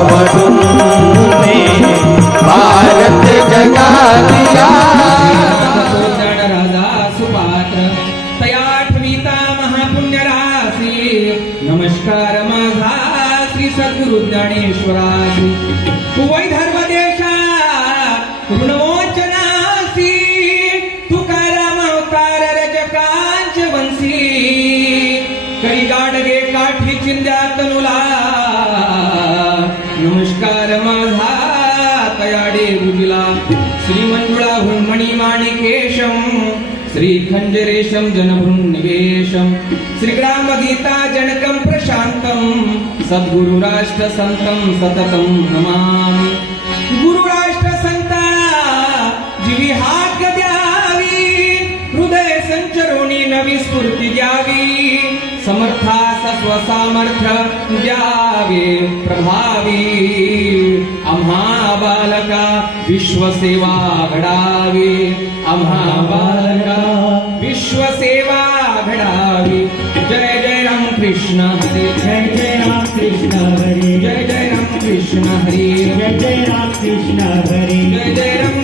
পাবন श्रीमञ्जुळाहुं मणिमाणिकेशं श्रीखञ्जरेशं जनभृन्निवेशं श्रीग्रामगीता जनकं प्रशान्तं सद्गुरुराष्ट्रसन्तं सततं नमामि। गुरुराष्ट्रसन्ता जीवी हाक द्यावी हृदय संचरोणी नवी स्फूर्ती द्यावी समर्थास स्वसामर्थ्य द्यावे प्रभावी। विश्वसेवा आम्हा बालका विश्वसेवा घडावी जय जय राम कृष्ण हरे जय जय राम कृष्ण हरे जय जय राम कृष्ण हरे जय जय राम कृष्ण हरे जय जय राम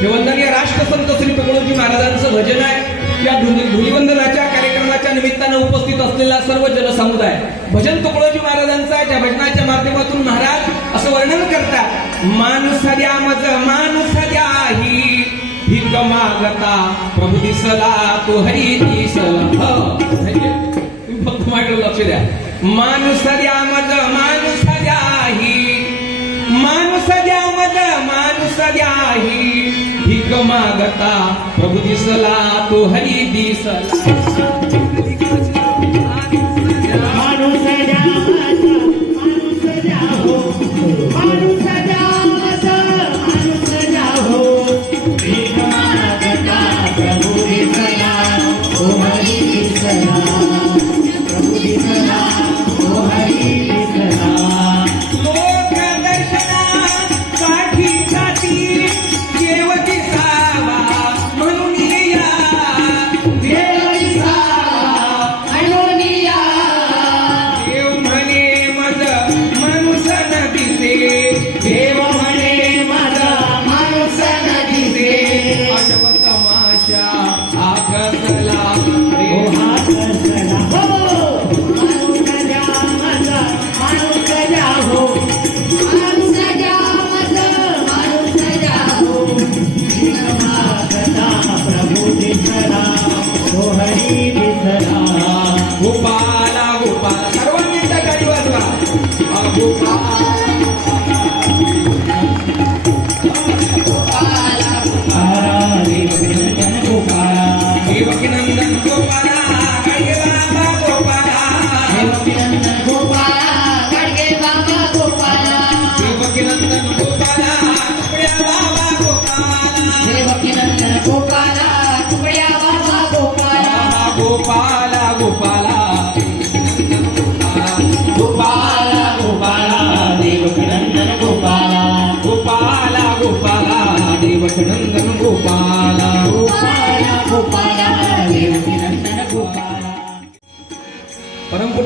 हे वंदनीय राष्ट्रसंत श्री तुकडोजी महाराजांचं भजन आहे. या धुली- धुलीवंदनाच्या कार्यक्रमाच्या निमित्तानं उपस्थित असलेला सर्व जनसमुदाय भजन तुकडोजी महाराजांचा त्या भजनाच्या माध्यमातून महाराज असं वर्णन करतात माणूस मज माणूस द्या ही भीक मागता प्रभू दिसला तो हरी दिसला हो, म्हणजे फक्त माझ्याकडे लक्ष द्या. माणूस मज माणूस द्या ही माणूस मज माणूस ही मागता. प्रभु दिसला तो हरी दिसला.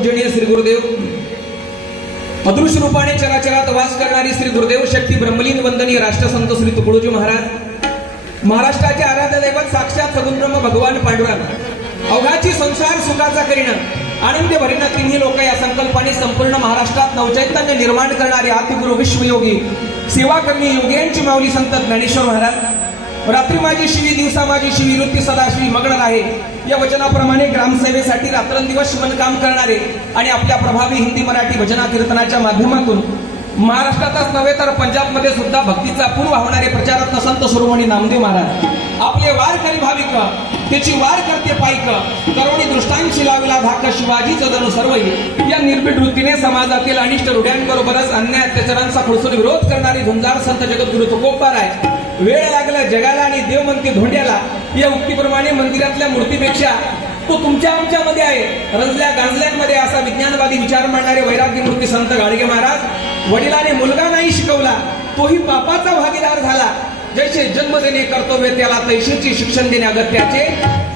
पूजनीय श्री गुरुदेव. अदृश्य रूपाने चराचरात वास करणारी श्री गुरुदेव शक्ती ब्रह्मलीन वंदनीय राष्ट्रसंत श्री तुकडोजी महाराज. महाराष्ट्राचे आराध्य दैवत साक्षात सगुणब्रह्म भगवान पांडुरंग. अवघाची संसार सुखाचा करीनं आनंद भरिणं तिन्ही लोक या संकल्पाने संपूर्ण महाराष्ट्रात नवचैतन्य निर्माण करणारे आदिगुरु विश्वयोगी सेवा करणी योग्यांची माऊली संत ज्ञानेश्वर महाराज. रात्री माझी शिवी दिवसा माझी शिवी वृत्ती सदाशिवी मग्न आहे. या वचनाप्रमाणे ग्रामसेवेसाठी रात्रंदिवस शिवणकाम करणारे आणि आपल्या प्रभावी हिंदी मराठी भजना कीर्तनाच्या माध्यमातून महाराष्ट्रातच नव्हे तर पंजाबमध्ये सुद्धा भक्तीचा पूर वाहणारे प्रचारत्न संत शिरोमणी नामदेव महाराज. आपले वारकरी भाविक त्याची वार करते पाईक करोणी दृष्टांशी लाविला धाक शिवाजी जणू सर्वही या निर्भीड वृत्तीने समाजातील अनिष्ट रुढ्यांबरोबरच अन्याय अत्याचारांचा खुळसून विरोध करणारी झुंजार संत जगद्गुरु तुकोबार आहे वेळ लागला जगाला आणि देव म्हणते धोंड्याला या उक्तीप्रमाणे मंदिरातल्या मूर्तीपेक्षा तो तुमच्या आमच्यामध्ये आहे. रंजल्या गांजल्यांमध्ये असा विज्ञानवादी विचार मांडणारे वैराग्यमूर्ती संत गाडगे महाराज वडिलाने मुलगा नाही शिकवला तोही पापाचा भागीदार झाला. जैसे जन्म देणे कर्तव्य त्याला तैसेचे शिक्षण देणे अगत्याचे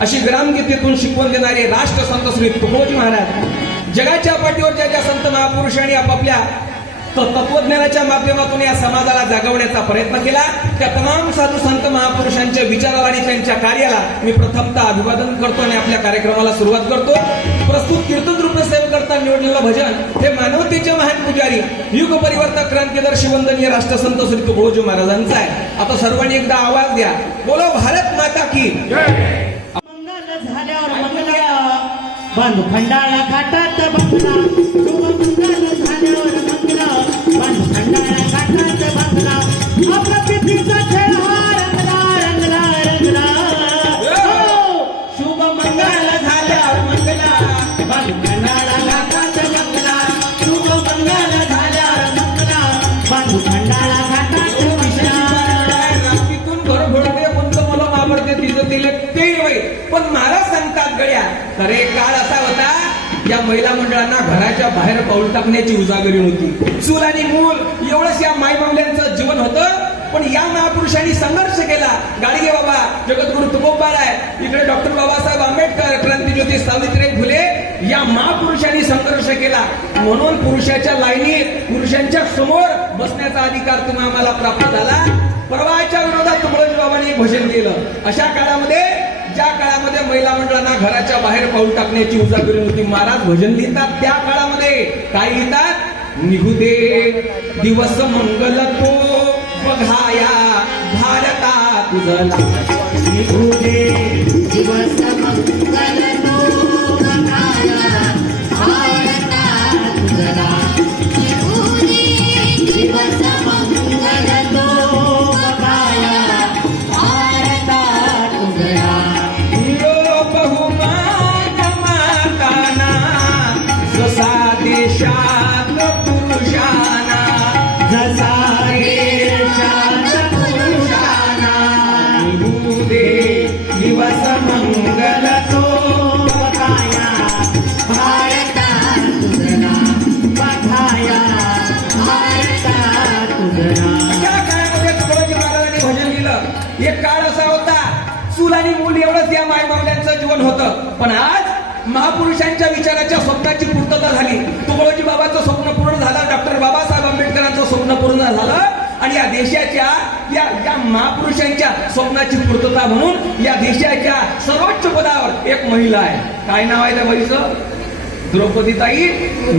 अशी ग्रामगीतेतून शिकवण देणारे राष्ट्र संत श्री तुकडोजी महाराज. जगाच्या पाठीवर ज्या ज्या संत महापुरुषांनी आपापल्या तो तत्वज्ञानाच्या माध्यमातून या समाजाला जागवण्याचा प्रयत्न केला. त्या तमाम साधू संत महापुरुषांच्या विचाराला आणि त्यांच्या कार्याला मी प्रथमतः अभिवादन करतो आणि आपल्या कार्यक्रमाला सुरुवात करतो. प्रस्तुत कीर्तन रूप करता निवडलेलं भजन हे मानवतेचे महान पुजारी युग परिवर्तक क्रांतिदर्शी वंदनीय राष्ट्रसंत श्री तुकडोजी महाराजांचा आहे. आता सर्वांनी एकदा आवाज द्या. बोलो भारत माता की मंगल झाल्यावर मंगला बांधू खंडाळा घाटात बंगला. तिला ते पण महाराज सांगतात गड्या खरे काळ असा होता या महिला मंडळांना घराच्या बाहेर पाऊल टाकण्याची उजागरी होती. चूल आणि मूल एवढंच या माई जीवन होतं पण या महापुरुषांनी संघर्ष केला. गाडगे बाबा जगद्गुरु तुकोबाराय इकडे डॉक्टर बाबासाहेब आंबेडकर क्रांतीज्योती सावित्रीबाई फुले या महापुरुषांनी संघर्ष केला. म्हणून पुरुषाच्या लाईनीत पुरुषांच्या समोर बसण्याचा अधिकार तुम्हाला प्राप्त झाला. परवाच्या विरोधात तुकडोजी बाबांनी भजन केलं. अशा काळामध्ये ज्या काळामध्ये महिला मंडळांना घराच्या बाहेर पाऊल टाकण्याची उजागरी होती महाराज भजन लिहितात त्या काळामध्ये. काय लिहितात? निघू दे दिवस मंगल तो बघाया भारता तुझा निघू दे दिवस मंगल महापुरुषांच्या विचाराच्या स्वप्नाची पूर्तता झाली. तुकडोजी बाबाचं स्वप्न पूर्ण झालं डॉक्टर बाबासाहेब आंबेडकरांचं स्वप्न पूर्ण झालं आणि या देशाच्या या या महापुरुषांच्या स्वप्नाची पूर्तता म्हणून या देशाच्या सर्वोच्च पदावर एक महिला आहे. काय नाव आहे त्या बाईचं? द्रौपदीताई.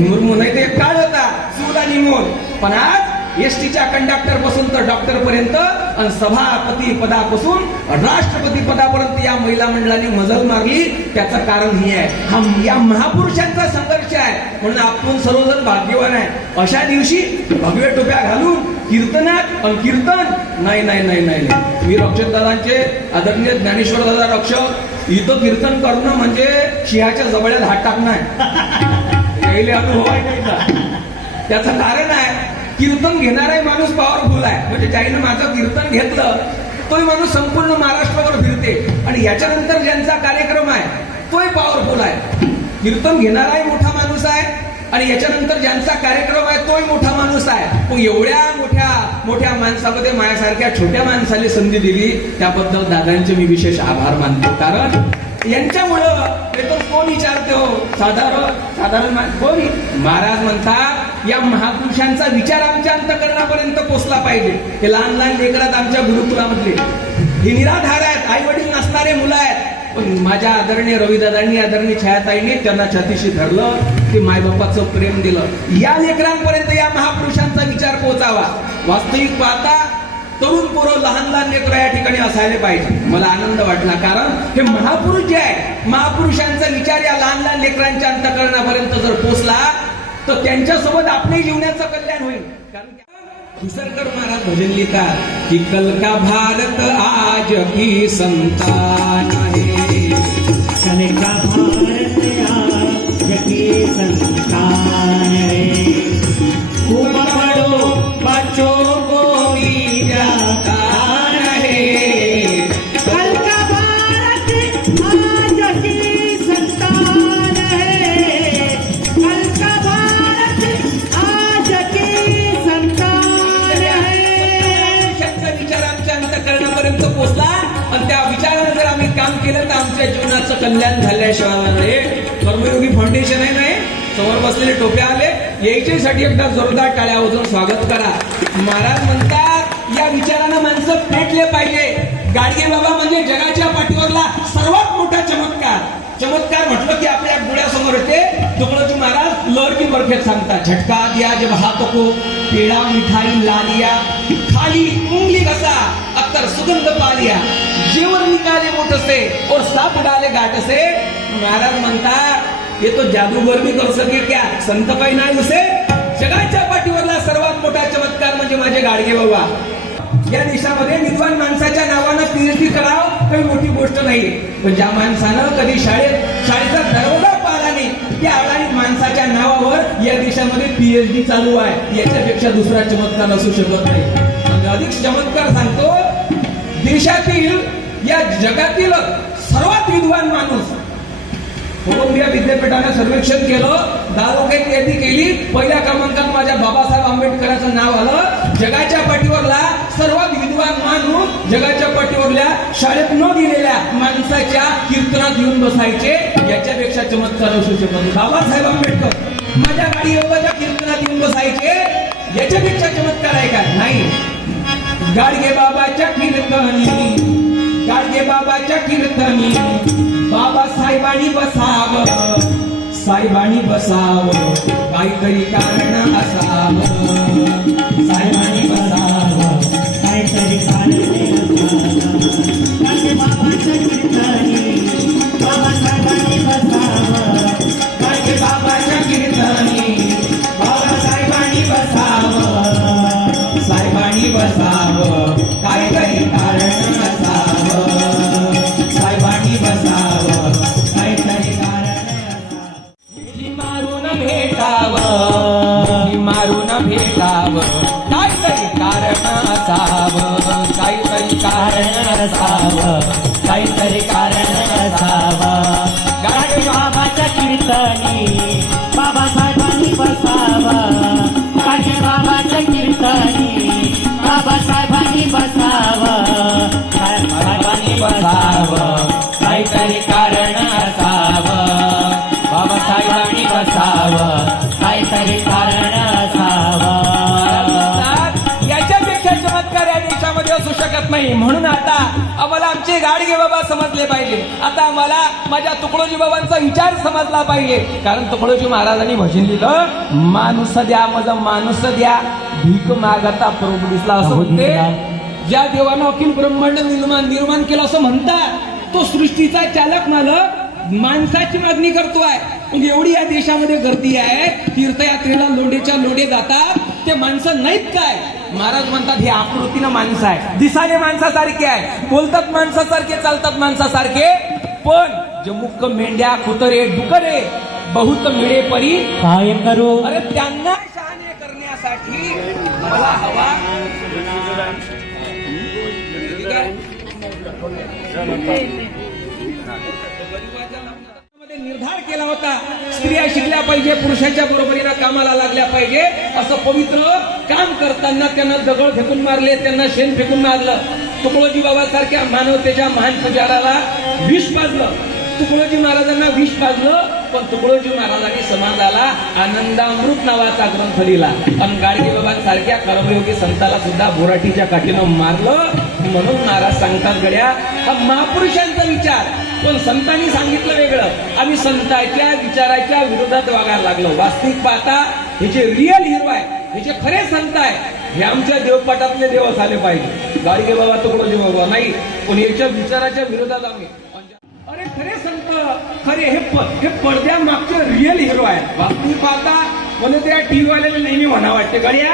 मुर्मू नाही ते एक काळ होता चूल निमून पण आज एसटीच्या कंडक्टरपासून तर डॉक्टर पर्यंत आणि सभापती पदापासून राष्ट्रपती पदापर्यंत या महिला मंडळाने मजल मारली. त्याचं कारण हे आहे. हा या महापुरुषांचा संघर्ष आहे. म्हणून आपण सर्वजण भाग्यवान आहे. अशा दिवशी भगव्या टोप्या घालून कीर्तनात आणि कीर्तन. नाही नाही नाही नाही मी रक्षक दादांचे आदरणीय ज्ञानेश्वर दादा रक्षक इथं कीर्तन करणं म्हणजे शिहाच्या जवळ्यात हात टाकणं आहे. अनुभव आहे त्याचं कारण आहे कीर्तन घेणाराही माणूस पॉवरफुल आहे. म्हणजे ज्याईनं माझं कीर्तन घेतलं तोही माणूस संपूर्ण महाराष्ट्रावर फिरते. आणि याच्यानंतर ज्यांचा कार्यक्रम आहे तोही पॉवरफुल आहे. कीर्तन घेणाराही मोठा माणूस आहे आणि याच्यानंतर ज्यांचा कार्यक्रम आहे तोही मोठा माणूस आहे. मग एवढ्या मोठ्या मोठ्या माणसामध्ये माझ्यासारख्या छोट्या माणसाला संधी दिली त्याबद्दल दादांचे मी विशेष आभार मानतो. कारण यांच्यामुळं तर कोण विचारते हो? साधारण साधारण कोण? महाराज म्हणतात या महापुरुषांचा विचार आमच्या अंतकरणापर्यंत पोचला पाहिजे. हे लहान लहान लेकरात आमच्या गुरुकुलामधले. हे निराधार आहेत आई वडील नसणारे मुलं आहेत. पण माझ्या आदरणीय रविदादांनी आदरणीय छायाताईने त्यांना छातीशी धरलं ते मायबापाचं प्रेम दिलं. या लेकरांपर्यंत या महापुरुषांचा विचार पोहोचावा. वास्तविक पाहता तरुण पोरं लहान लहान लेकर या ठिकाणी असायला पाहिजे. मला आनंद वाटला कारण हे महापुरुष जे आहे महापुरुषांचा विचार या लहान लहान लेकरांच्या अंतकरणापर्यंत जर पोचला तर त्यांच्यासोबत आपले जीवनाचं कल्याण होईल. कारण महाराज भजन लिहितात की कल का भारत आज की संतान आहे? कनका भारत आज की संतान है कल्याण झाल्याशिवाय नाही कर्मयोगी फाउंडेशन आहे नाही समोर बसलेले टोप्या आले. यायच्यासाठी एकदा जोरदार टाळ्या वाजून स्वागत करा. महाराज म्हणतात या विचारानं माणसं पेटले पाहिजे. गाडगे बाबा म्हणजे जगाच्या पाठीवरला सर्वात मोठा चमत्कार. चमत्कार म्हटलं की आपल्या डोळ्यासमोर येते. तुकडोजी महाराज लहर की बरखेत सांगतात झटका दिया जब भातको को पेड़ा मिठाई लालिया खाली उंगली घसा अत्तर सुगंध पा लिया जेवर निकाले मोठ से और साप डाले गाठ से महाराज म्हणतात हे तो जादूगर भी करू सके क्या? संत काही नाही उसे? जगाच्या पाठीवरला सर्वात मोठा चमत्कार म्हणजे माझे गाडगे बाबा. या देशामध्ये विद्वान माणसाच्या नावानं पीएचडी कराव काही मोठी गोष्ट नाही. पण ज्या माणसानं कधी शाळेत शाळेचा दरोडा पाहिला नाही त्या अडाणी माणसाच्या नावावर या देशामध्ये पीएचडी चालू आहे. याच्यापेक्षा दुसरा चमत्कार असू शकत नाही. अधिक चमत्कार सांगतो देशातील या जगातील सर्वात विद्वान माणूस. कोलंबिया विद्यापीठानं सर्वेक्षण केलं दारोकेत लोकांनी यादी केली. पहिल्या क्रमांकात माझ्या बाबासाहेब आंबेडकरांचं नाव आलं. जगाच्या पाठीवरला सर्वात विद्वान माणूस जगाच्या पाठीवरल्या शाळेत न गेलेल्या माणसाच्या कीर्तनात येऊन बसायचे. याच्यापेक्षा चमत्कार असू शकत बाबासाहेब आंबेडकर माझ्या गाडी योगाच्या कीर्तनात येऊन बसायचे. याच्यापेक्षा चमत्कार आहे का? नाही. गाडगे बाबाच्या कीर्तनी. गाडगे बाबाच्या कीर्तनी. बाबासाहेबांनी बसाव. साहेबांनी बसाव. काहीतरी कारण असावं. साहेबांनी बसाव. काहीतरी कारण असावं काहीतरी कारण असावं गाडगे बाबाच्या कीर्तनी बाबासाहेबांनी बसावं. गाडगे बाबाच्या कीर्तनी बाबासाहेबांनी बसावं. साहेबांनी बसावं. काहीतरी कारण असावं बाबासाहेबांनी बसावं. नाही. म्हणून आता आम्हाला आमचे गाडगे बाबा समजले पाहिजे. आता आम्हाला माझ्या तुकडोजी बाबांचा विचार समजला पाहिजे. कारण तुकडोजी महाराजांनी भजन लिहिलं माणूस द्या माझा माणूस द्या. भीक मागता प्रभू दिसला असं म्हणते. ज्या देवानं अखिल ब्रह्मांड निर्माण निर्माण केलं असं म्हणतात तो सृष्टीचा चालक मालक माणसाची मागणी करतोय. एवढी या देशामध्ये गर्दी आहे तीर्थयात्रेला लोंडेच्या लोंडे जातात ते माणसं नाहीत काय? महाराज म्हणतात हे आकृतीनं माणसं आहे दिसाने माणसासारखे आहे बोलतात माणसासारखे चालतात माणसासारखे. पण जे मुक्क मेंढ्या कुतरे डुकरे बहुत मिळे परी काय करू? अरे त्यांना शहाणे करण्यासाठी मला हवा. ठीक आहे? निर्धार केला होता स्त्रिया शिकल्या पाहिजे पुरुषाच्या बरोबरीनं कामाला लागल्या पाहिजे असं पवित्र काम करताना त्यांना दगड फेकून मारले त्यांना शेण फेकून मारलं. तुकडोजी बाबा सारख्या मानवतेच्या महान पुजाराला विष पाजलं तुकडोजी महाराजांना विष पाजलं पण तुकडोजी महाराजांनी समाजाला आनंदामृत नावाचा ग्रंथ लिहिला. पण गाडगे बाबांसारख्या कर्मयोगी संताला सुद्धा बोराटीच्या काठीनं मारलं म्हणून महाराज सांगतात गड्या. हा महापुरुषांचा विचार. पण संतांनी सांगितलं वेगळं? आम्ही संतांच्या विचाराच्या विरोधात वागायला लागलो. वास्तविक पाहता हे जे रिअल हिरो आहे हे जे खरे संत आहे हे आमच्या देवपाठातले देव झाले पाहिजे. गाडगे बाबा तुकडोजी बाबा. नाही पण याच्या विचाराच्या विरोधात आम्ही. अरे खरे संत खरे हे प- हे पडद्या मागचे रिअल हिरो आहेत. वास्तविक पाहता म्हणून त्या टीव्ही वाल्याला नेहमी म्हणा वाटते गड्या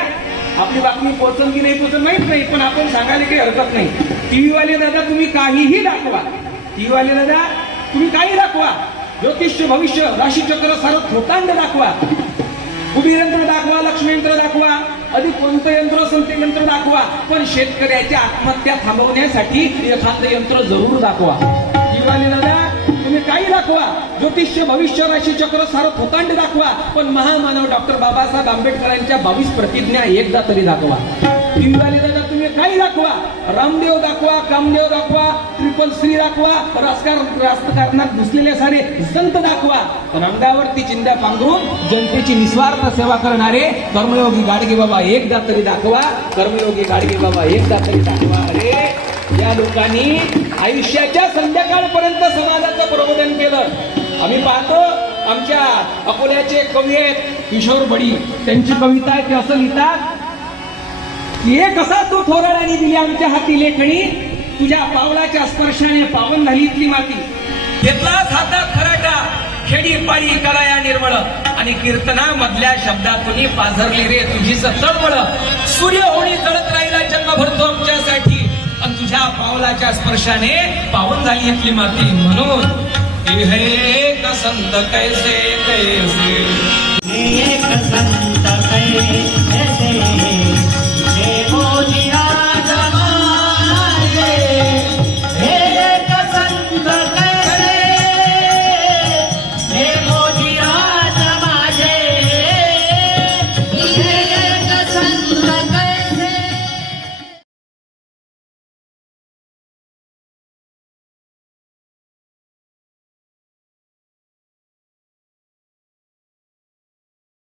आपली बातमी पोचल की नाही पोचल माहीत नाही पण आपण सांगायला काही हरकत नाही. टीव्ही वाले दादा तुम्ही काहीही दाखवा. टीव्ही वाले दादा तुम्ही काही दाखवा. ज्योतिष भविष्य राशीचक्र सर्व खोतांड दाखवा. कुबीर यंत्र दाखवा लक्ष्मी यंत्र दाखवा. अधिक कोणतं यंत्र असेल ते यंत्र दाखवा. पण शेतकऱ्याच्या आत्महत्या थांबवण्यासाठी एखादं यंत्र जरूर दाखवा. दिवाळी दादा तुम्ही काही दाखवा. ज्योतिष्य भविष्य राशी चक्र सारं खोतांड दाखवा. पण महामानव डॉक्टर बाबासाहेब आंबेडकरांच्या बावीस प्रतिज्ञा एकदा तरी दाखवा. दिवाळी दादा तुम्ही काही दाखवा रामदेव दाखवा कामदेव दाखवा ट्रिपल श्री दाखवा राजकारण राजकारणात घुसलेले सारे संत दाखवा. रंगावरती चिंध्या पांघरून जनतेची निस्वार्थ सेवा करणारे कर्मयोगी गाडगे बाबा एकदा तरी दाखवा. कर्मयोगी गाडगे बाबा एकदा तरी दाखवा. अरे या लोकांनी आयुष्याच्या संध्याकाळपर्यंत समाजाचं प्रबोधन केलं. आम्ही पाहतो आमच्या अकोल्याचे कवी आहेत किशोर बडी. त्यांची कविता आहे ते असं लिहितात की एक असा तू थोराडाने दिली आमच्या हाती लेखणी? तुझ्या पावलाच्या स्पर्शाने पावन झाली इथली माती. घेतलाच हातात खराटा खेडी पाणी कराया निर्मळ. आणि कीर्तना मधल्या शब्दातून पाझरली रे तुझी तळमळ सूर्य होणी जळत राहिला जन्म भरतो आमच्यासाठी. आणि तुझ्या पावलाच्या स्पर्शाने पावन झाली इथली माती. म्हणून हे एक संत कैसे कैसे